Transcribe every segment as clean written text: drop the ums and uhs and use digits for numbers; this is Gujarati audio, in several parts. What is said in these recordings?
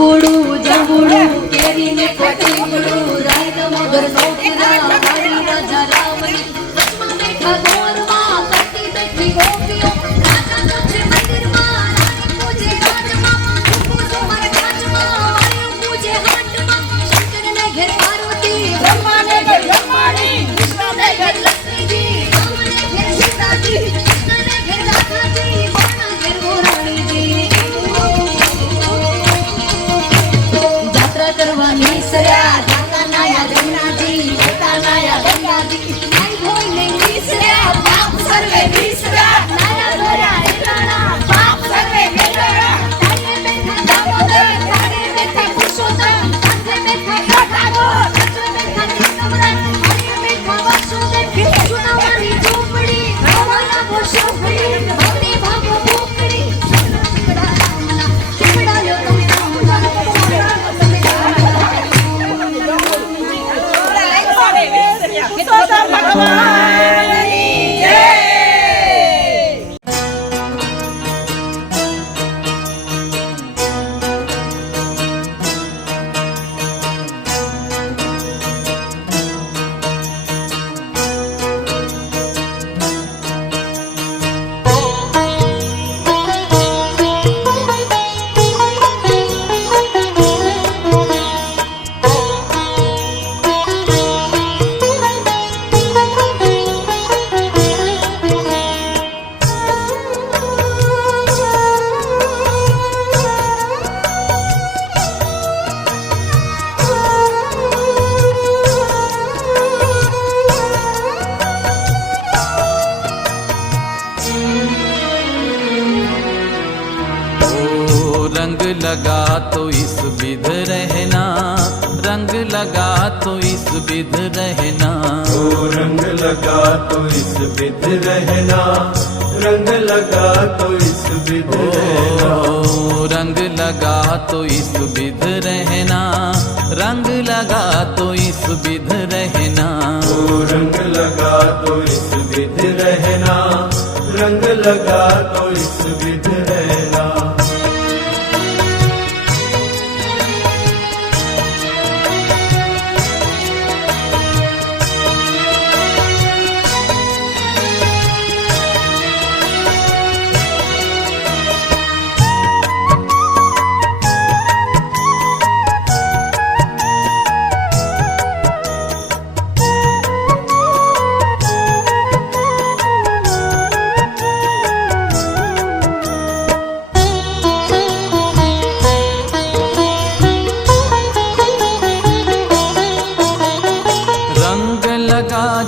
આંબુડું જંબુડું કેરી ને ખટીમડું રાઈ નો મગર નોકરા મારી રાજા રાવણી વચમાં બેઠા દોરમાં કરતી બેઠી ગોપીઓ રાજા નો છે મંદિરમાં રાણી પૂજે રાજમાં પૂજો મારે કાચમાં વાયુ પૂજે હાટમાં શંકર ને ઘેર પાર્વતી બ્રહ્મા ને ઘેર બ્રહ્માણી વિષ્ણુ ને ઘેર લક્ષ્મીજી રામ ને ઘેર સીતાજી કૃષ્ણ ને ઘેર રાધાજી ગોના ઘેર ગોરાણીજી જાત્રા કરવા નીસર્યા જાતા નાયા જમનાજી જાતા નાયા ગંગાજી નાઈ ધોઈને નીસર્યા પાપ સર્વે નીસર્યા નાયા ધોયા એલાણા પાપ સર્વે મેલણા તારે બેઠા દામોદર તારે બેઠા પુરુષોત્તમ તારે બેઠા કાકાગોર તારે બેઠા કૃષ્ણવરા તારે બેઠા વાસુદેવ સુનાવારી ઝૂંપડી રાવણા ગોશોપડી ભક્તિ ભાવ ભૂખડી કડા રામના કડાયો તમે रंग लगा तो इस विध रहना, रंग लगा तो इस विध रहना, ओ रंग लगा तो इस विध रहना, रंग लगा तो इस विध रहना, ओ रंग लगा तो इस विध रहना, रंग लगा तो इस विध रहना, ओ रंग लगा तो इस विध रहना, रंग लगा तो इस विध रहना।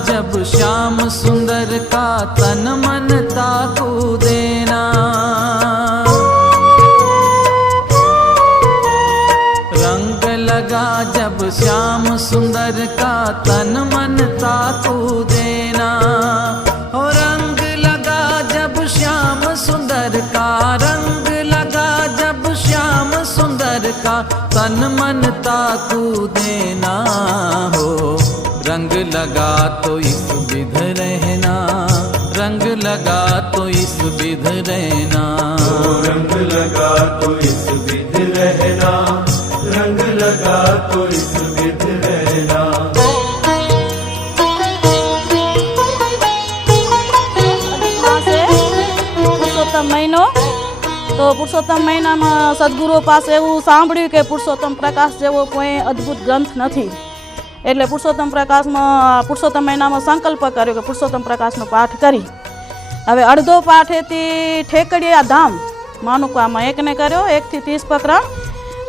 जब श्याम सुंदर का तन मन ताकू देना, रंग लगा जब श्याम सुंदर का तन मन ताकू देना, और रंग लगा जब श्याम सुंदर का, रंग लगा जब श्याम सुंदर का तन मन ताकू देना हो। रंग लगा तो इस विध रहना, रंग लगा तो इस विध रहना, रंग लगा तो इस विध रहना, रंग लगा तो इस विध रहना। पुरुषोत्तम महीनो तो पुरुषोत्तम महीना में सद्गुरु पास एवं सांभळ्યું કે પુરુષોત્તમ પ્રકાશ જેવો કોઈ અદ્ભુત ગ્રંથ નથી, એટલે પુરુષોત્તમ મહિનામાં સંકલ્પ કર્યો કે પુરુષોત્તમ પ્રકાશનો પાઠ કરી. હવે અડધો પાઠ એથી ઠેકડીયા ધામ માનુકામાં એકને કર્યો, 1 થી 30 પ્રકરણ.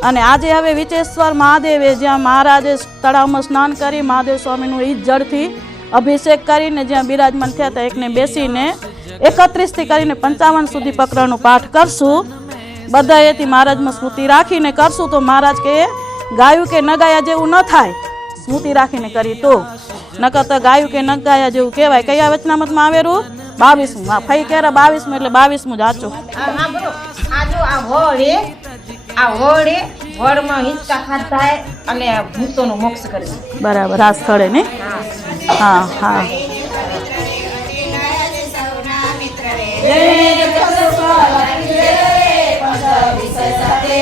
અને આજે હવે વિચેશ્વર મહાદેવે જ્યાં મહારાજે તળાવમાં સ્નાન કરી મહાદેવ સ્વામીનું એ જળથી અભિષેક કરીને જ્યાં બિરાજમાન થયા હતા એકને બેસીને 31 થી કરીને 55 સુધી પ્રકરણનો પાઠ કરશું. બધા એથી મહારાજમાં સ્મૃતિ રાખીને કરશું તો મહારાજ કે ગાયું કે ન ગાયા જેવું ન થાય, સ્મૃતિ રાખીને કરી તો, નકર તો ગાયું કે ન ગાયા જેવું કહેવાય. કયા વચનામતમાં આવેલું? 22મું. હા, ફઈ કેરા 22મું એટલે 22મું જ આચો. બરાબર, આ સ્થળે ને. હા હા. વિષય સાથે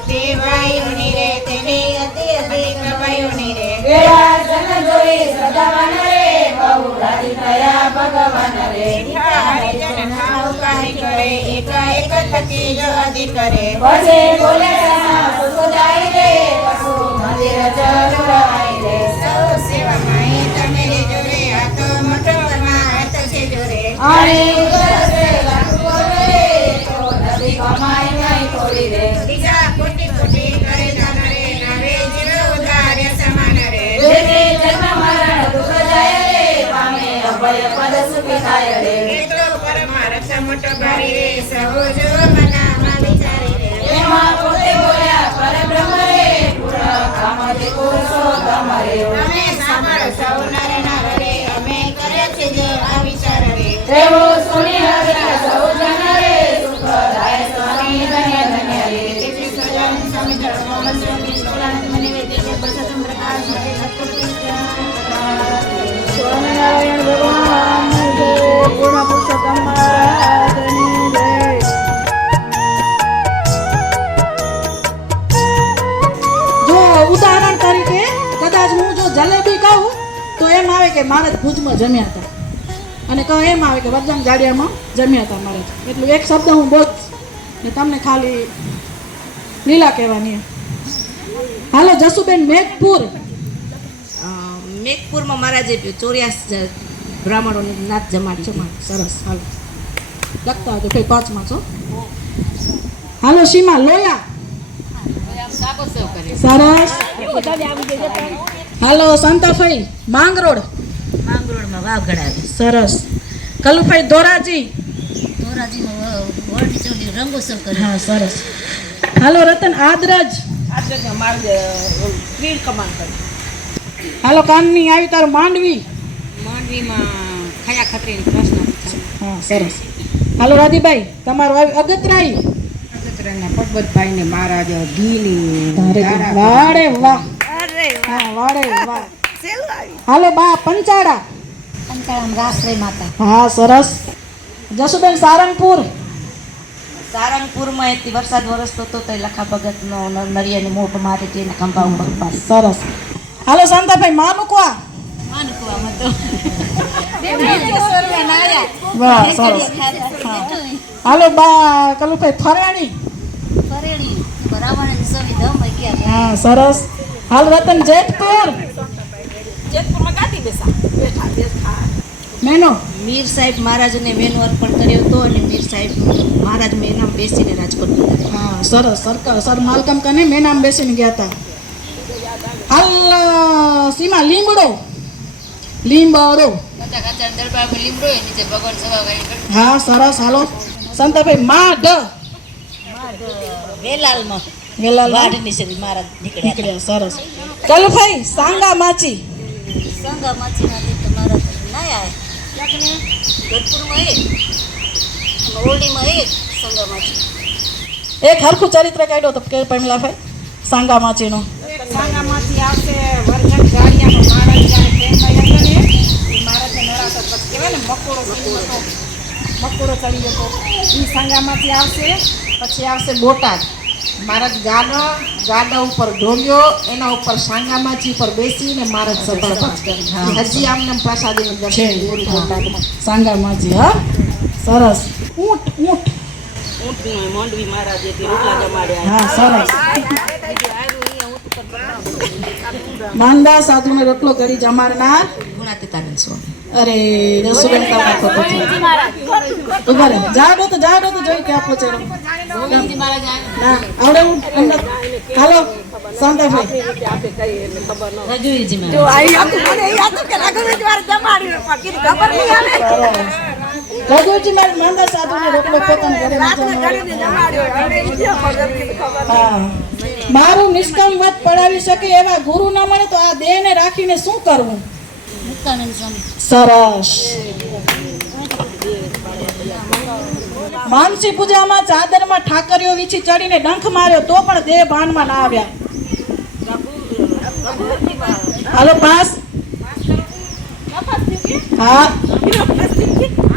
ભક્તિ વાયુની રે તેની અતિ અધિક વાયુની રે એવા જન જોઈ સદાવન રે બહુ રાજી થયા ભગવાન રે હરિજન ભાવ કાહી કરે એક થકી જો અધિક કરે પછી બોલે સુખ જાય રે પશુ મંદિર ચરવાય રે સૌ સેવામાં તમે રેજો રે આ તો મોટો પરમાર્થ છે જો રે અને ઉદરસે લાખો રે તો નદી કમાઈ નહીં થોડી રે બીજા કોટી કોટી કરે જાન રે નવે જીવ ઉદાર્ય સમાન રે જેને જન્મ મરણ દુઃખ જાય રે પામે અભય પદ સુખી થાય રે એટલો પરમાર્થ મોટો ભારી રે સહુ જો મનામાં વિચારી રે એમાં પોતે બોલ્યા પરબ્રહ્મ રે પૂરા કામથી પુરુષોત્તમ રે તમે સાંભળો સૌ નર નર રે અમે કરે છે જો આ વિચાર રે એવો સુની હરિયા સૌ જન રે સુખ થાય સ્વામી ધન્ય ધન્ય રે તેથી સજન સમિત મોહન સોલાનંદ મને વેદે પ્રસન્ન પ્રકાશ હરે સ્વામિનારાયણ ભગવાન જય પૂર્ણ પુરુષોત્તમ મહારાજની જય. જો ઉદાહરણ તરીકે કદાચ હું જો જલેબી કહું તો એમ આવે કે મહારાજ ભુજમાં જમ્યા હતા અને કહું એમ આવે કે વડગામ જાડિયામાં જમ્યા હતા મહારાજ. એટલું એક શબ્દ હું બોલીશ ને તમને ખાલી લીલા કહેવાની. હાલો જસુબેન મેઘપુર. મેઘપુરમાં મહારાજે 84 બ્રાહ્મણોને નાત જમાડી. સરસ. હાલો લખતા હતો કઈ પાંચમાં છો. હાલો સીમા લોયા. સરસ. હાલો શાંતાભાઈ માંગરોળ. માંગરોળમાં વાવ ઘડાવે. સરસ. કલુભાઈ ધોરાજી. ધોરાજીમાં વડચોલી રંગોત્સવ કરે. હા સરસ. હાલો રતન આદરજ. હાલો કાનની આવી તારું માંડવી. માંડવીમાં ખયા ખત્રીની પ્રશ્ન હા સરસ. હાલો રાધીભાઈ તમારું આવ્યું અગતરાઈ. અગતરાના પટબતભાઈને મહારાજ ઘીની વાડે વાહ. હા વાડે વાહ. હાલો બા પંચાળા. પંચાળામાં રાસરે માતા. હા સરસ. જસુબેન સારંગપુર. સારંગપુરમાં એકથી વરસાદ વરસતો હતો તો લખા ભગતનો નરિયાની મોઢ મારે તેને ખંભા ઉપર પાસ. સરસ. હાલો શાંતાભાઈ માનુકવા. માનકવામાં તો વાહ સરસ. હા. હાલો બા કલુભાઈ ફરેણી. ફરેણી બરાબર સવી ધમ ગયા. હા સરસ. હાલ રતન જેતપુર. જેતપુરમાં ગાદી બેસા મેનો. મીર સાહેબ મહારાજને મેનો અર્પણ કર્યો હતો અને મીર સાહેબ મહારાજ મેનામાં બેસીને રાજકોટ પધાર્યા. હા સરસ. સર માલકમ કને મેનામ બેસીને ગયા હતા. હાલ સીમા લીમડો. લીંબડો. હા સરસ. હાલો સંતાભાઈ માઢ. વેલાલમાં વેલાલ વાઢની શ્રી મહારાજ નીકળ્યા નીકળ્યા. સરસ. કલુભાઈ સાંગા માચી. સંગા માછીમાંથી તો મહારાજ ના આવ્યા. ગઢપુરમાં એક ઓરડીમાં એક સંગા માછી. એક હરખું ચરિત્ર કાઢ્યો તો કે પમલાભાઈ સાંગા માચીનો. સાંગામાંથી આવશે વર્ધન ગાડિયાનો મહારાજ જ્યારે ટ્રેનમાં હતો ને એ મહારાજને નરાતા પછી કહેવાય ને મકોડો ચડી હતો. મકોડો ચડી હતો એ સાંગામાંથી આવશે. પછી આવશે બોટાદ. મહારાજ ગાડા ઉપર ઢોલ્યો એના ઉપર સાંગામાછી પર બેસીને મહારાજ સફળ કરી. હજી આમને પ્રસાદીનું દર્શન પૂરું બોટાદમાં. સાંગા માચી. હા સરસ. ઊંટ ઊંટ. મોંડવી મહારાજ રોટલા જમાડ્યા. હા સરસ. માંદા સાધુને રોટલો કરી જમાડનાર ગુણાતીતાનંદ સ્વામી. અરે રસુબેન તમારે તો ઉભા રહે. જાડો તો જોઈ ક્યાં પહોંચે. ના આવડે હું અંદર. હાલો શાંતાભાઈ. રજુજી મહારાજ. રઘુજી મારે માંદા સાધુને રોટલો પોતાના ઘરે હા. મારું નિષ્કામ વાત પડાવી શકે એવા ગુરુ ન મળે તો આ દેહને રાખીને શું કરવું. મુક્તાનંદ સ્વામી. સરસ. માનસી પૂજામાં ચાદરમાં ઠાકરીઓ વીછી ચડીને ડંખ માર્યો તો પણ દેહ ભાનમાં ના આવ્યા. હાલો પાસ. હા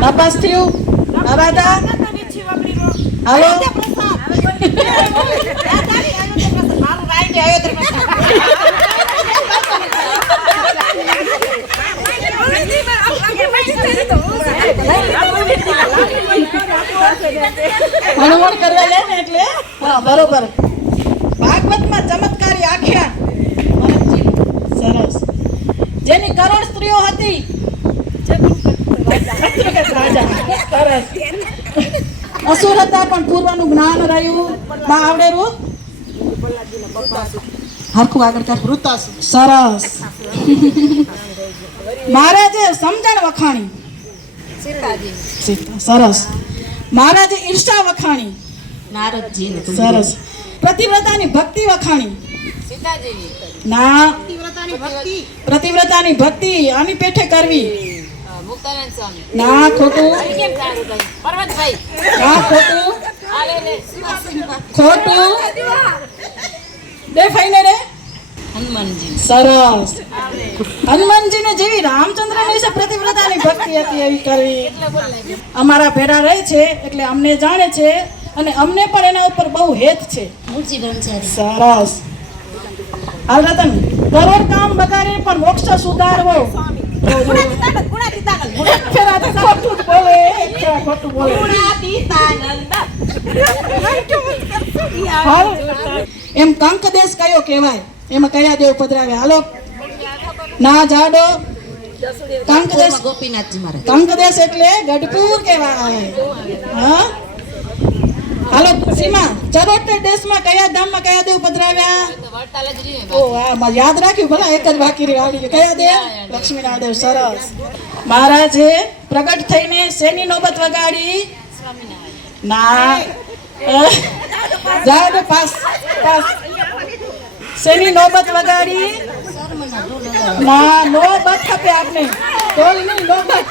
તપાસ થયું. અવાદા. હાલો આવી જાય હનુમાન કરવા લે ને એટલે હા બરોબર. ભાગવતમાં ચમત્કારી આખ્યાન સરસ. જેની કરોડ સ્ત્રીઓ હતી સરસ. અસુર હતા પણ પૂર્વનું જ્ઞાન રહ્યું. માં આવડેલું હરખું આગળ કર. સરસ. મહારાજે સમજણ વખાણી. સીતા. સરસ. મહારાજે ઈર્ષા વખાણી. સરસ. પ્રતિવ્રતાની ભક્તિ વખાણી. ના પ્રતિવ્રતાની ભક્તિ આની પેઠે કરવી. ના ખોટું. હા ખોટું ખોટું દેખાઈને રે. સરસ. હનુમાનજીને જેવી રામચંદ્ર વિશે પ્રતિવ્રતાની ભક્તિ હતી એવી કરવી. અમારા ભેડા રહે છે એટલે અમને જાણે છે અને અમને પણ એના ઉપર બહુ હેત છે. સરસ. હાલ રતન કરોડ કામ બગાડે પણ મોક્ષ સુધારવો. ખોટું બોલે ખોટું બોલે. એમ કંક દેશ કયો કહેવાય? એમાં કયા દેવ પધરાવ્યા? હાલો ના જાડો. કંકદેશ કંકદેશ એટલે ગઢપુર કહેવાય. હા હાલો સીમા ચરોતર દેશમાં કયા ધામમાં કયા દેવ પધરાવ્યા? ઓ વાહ યાદ રાખ્યું. ભલા એક જ બાકી રહ્યું. આવડી ગયું. કયા દેવ? લક્ષ્મીનારાયણ દેવ. સરસ. મહારાજે પ્રગટ થઈને શેની નોબત વગાડી? ના જાડો પાસ પાસ. શેની નોબત વગાડી? ના નોબત ખપે આપને. ટોલ નહીં નોબત.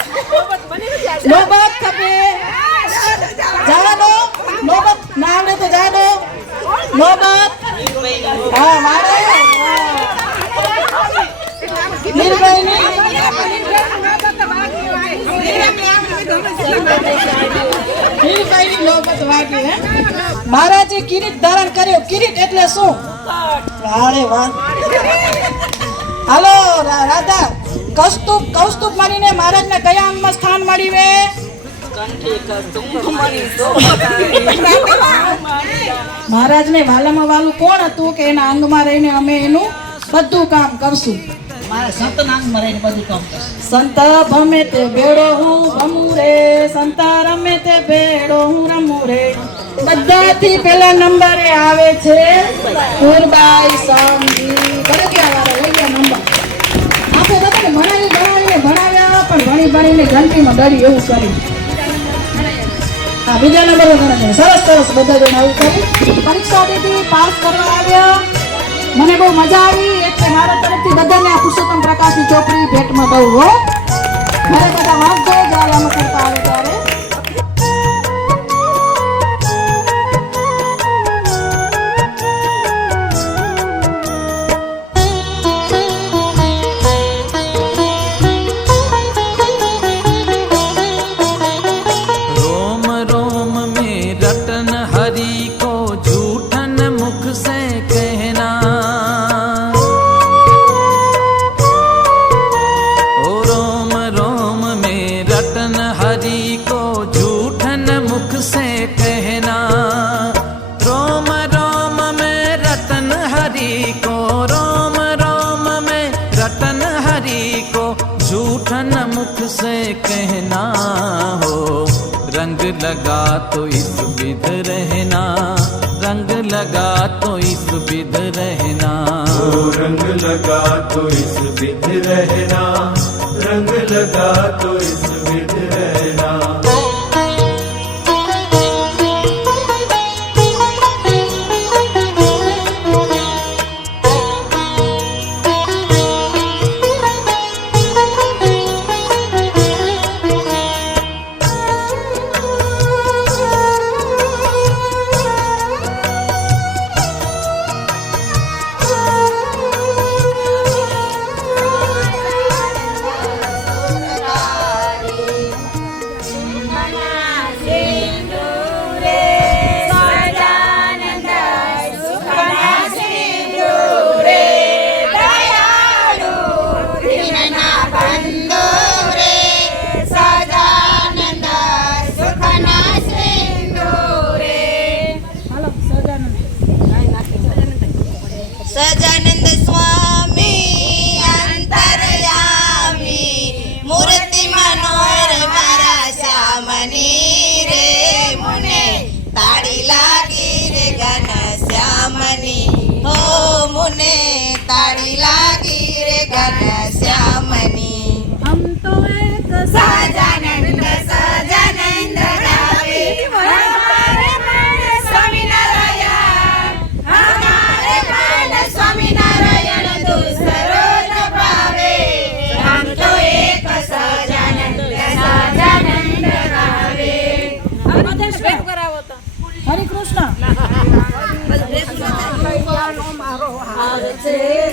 નોબત ખપે. જાડો નોબત ના આવડે તો જાડો નોબત. હા મારે નીલભાઈની નોબત વાગી. હે મહારાજે કિરીટ ધારણ કર્યો. કિરીટ એટલે શું? વાળે વાહ. હાલો રાધા કૌસ્તુભ. કૌસ્તુભ મળીને મહારાજને કયા અંગમાં સ્થાન મળીવે? મહારાજને વાલામાં વાલું કોણ હતું કે એના અંગમાં રહીને અમે એનું બધું કામ કરશું? સંત ભમે તે ભેડો હું ભમું રે. સંત રમે તે ભેડો હું રમું રે. બધાથી પહેલા નંબરે આવે છે કુરબાઈ સમજી. ભણાવીને ભણાવ્યા પણ ભણી ભણીને ઘંટીમાં ડરી એવું કર્યું. હા બીજા નંબર ગણે. સરસ સરસ. બધા જણ આવું કરી પરીક્ષા દીધી. પાસ કરવા આવ્યા. મને બહુ મજા આવી એટલે મારા તરફથી બધાને આ પુરુષોત્તમ પ્રકાશની ચોપડી ભેટમાં દઉં. હો ઘરે બધા વાંચજો જ્યારે આમ કરતા આવે ત્યારે. झूठन मुख से कहना हो. रंग लगा तो इस विध रहना. रंग लगा तो इस विध रहना. रंग लगा तो इस विध रहना. रंग लगा तो इस विध रहना.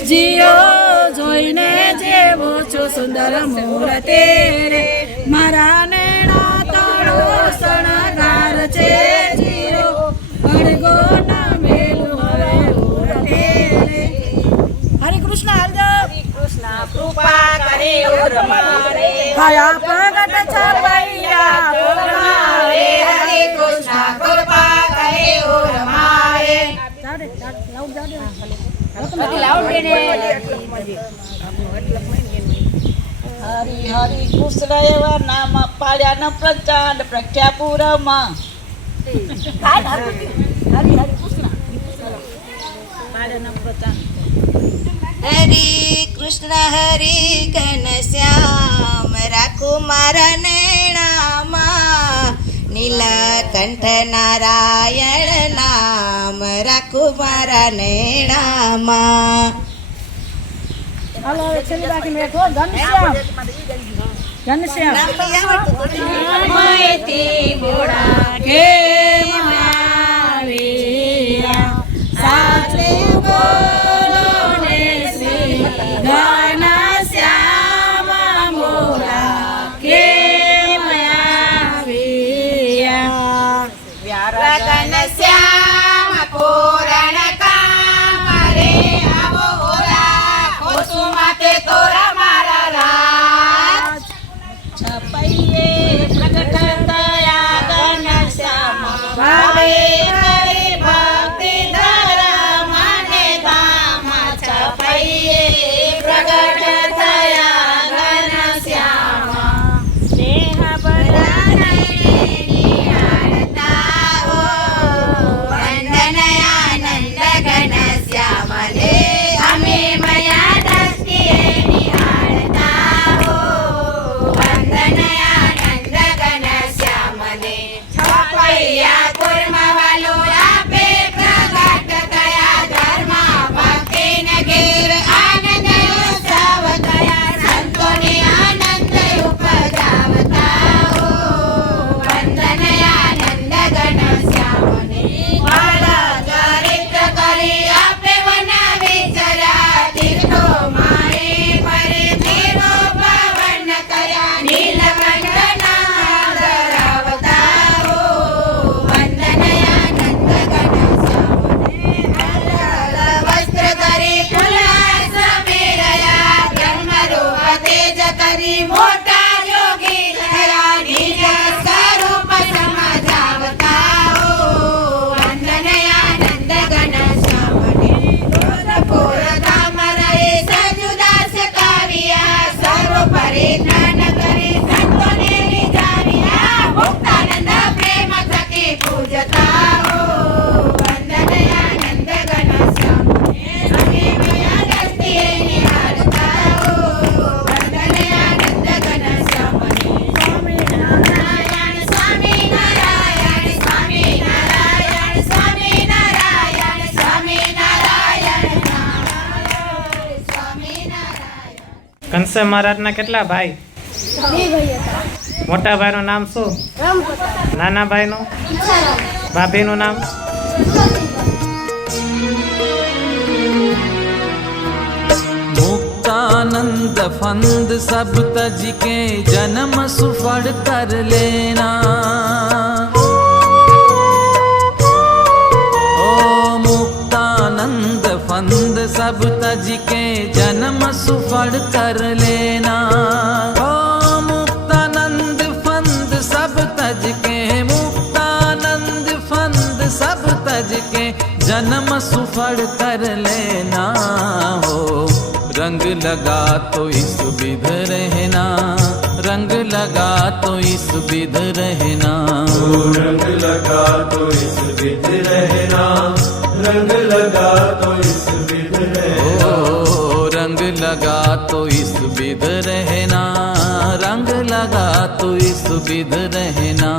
જીઓ જોઈને જેવો છો સુંદર મૂર્તિ રે મારા નેણા તાળો શણગાર છે જીરો અડગો ના મેલું હવે ઉરતે રે હરે કૃષ્ણ હાલજો કૃષ્ણ કૃપા કરે ઓર મારે કાયા પ્રગટ છપૈયા હરે હરે કૃષ્ણ કૃપા કરે ઓર મારે હરી હરી કૃષ્ણ એવા નામ પાડ્યા ન પ્રચંડ પ્રખ્યાપુરમાં હરે કૃષ્ણ હરે ઘનશ્યામ રાખું મારા નૈણામાં નીલકંઠ નારાયણ નામ રાખું મારા નૈણામાં. હાલો હવે છેલ્લી બાકી મેં કહો ઘનશ્યામ કેમ આવ્યા સાચું બોલો ને શ્રી ઘનશ્યામ મોરા કેમ આવ્યા ઘનશ્યામ પૂરણ કામ રે આવો ઓલા કુસુમાતે તોરા મારા રાજ છપૈયે પ્રગટ થયા ઘનશ્યામ ભાવે હરે ભક્તિ ધર્મ ને ધામ છપૈયે પ્રગટ થયા ઘનશ્યામ સ્નેહ વંદન આનંદ ઘનશ્યામ ને અમે મયા દ્રષ્ટિએ નિહાળતા હો વંદન આનંદ ઘનશ્યામ ને છપૈયા કુર્મ વાલો આપે પ્રગટ થયા ધર્મ ભક્તિ ને ઘેર આનંદ ઉત્સવ થયા સંતોને આનંદ ઉપજાવતા હો વંદન આનંદ ઘનશ્યામ ને વાલા ચરિત્ર કરી આપે વન વિચર્યા તીર્થો મારે પરે દેવો પાવન કર્યા નીલકંઠ નામ ધરાવતા હો વંદન આનંદ ઘનશ્યામ ને અલગ વસ્ત્ર ધરી ફુલાસ પહેર્યા બ્રહ્મ રૂપ તેજ કરી મોટા યોગી થયા નિજ સ્વરૂપ સમજાવતા હો વંદન આનંદ ઘનશ્યામ ને જોધપુર ધામ રહે સજુદાસ કર્યા સર્વ પરિત્રાણ કરી સંતોને રીઝાવ્યા મુક્તાનંદ પ્રેમ થકી પૂજતા હો વંદન આનંદ ઘનશ્યામ ને અમે મયા દ્રષ્ટિએ નિહાળતા હો વંદન આનંદ ઘનશ્યામ ને સ્વામિનારાયણ સ્વામિનારાયણ સ્વામિનારાયણ સ્વામિનારાયણ સ્વામિનારાયણ સ્વામિનારાયણ. ઘનશ્યામ મહારાજના કેટલા ભાઈ? મોટા ભાઈનું નામ શું? નાના ભાઈનું? ભાભીનું નામ? मुक्तानंद फंद सब तज के जन्म सुफल कर लेना ओ मुक्तानंद फंद सब तज के जन्म सुफल कर लेना ओ मुक्तानंद फंद सब तज के मुक्तानंद फंद सब तज के जन्म सुफल कर लेना हो रंग लगा तो इस विध रहना रंग लगा तो इस विध रहना रंग लगा तो इस विध रहना रंग लगा तो इस विध रहना रंग लगा तो इस विध रहना रंग लगा तो इस विध रहना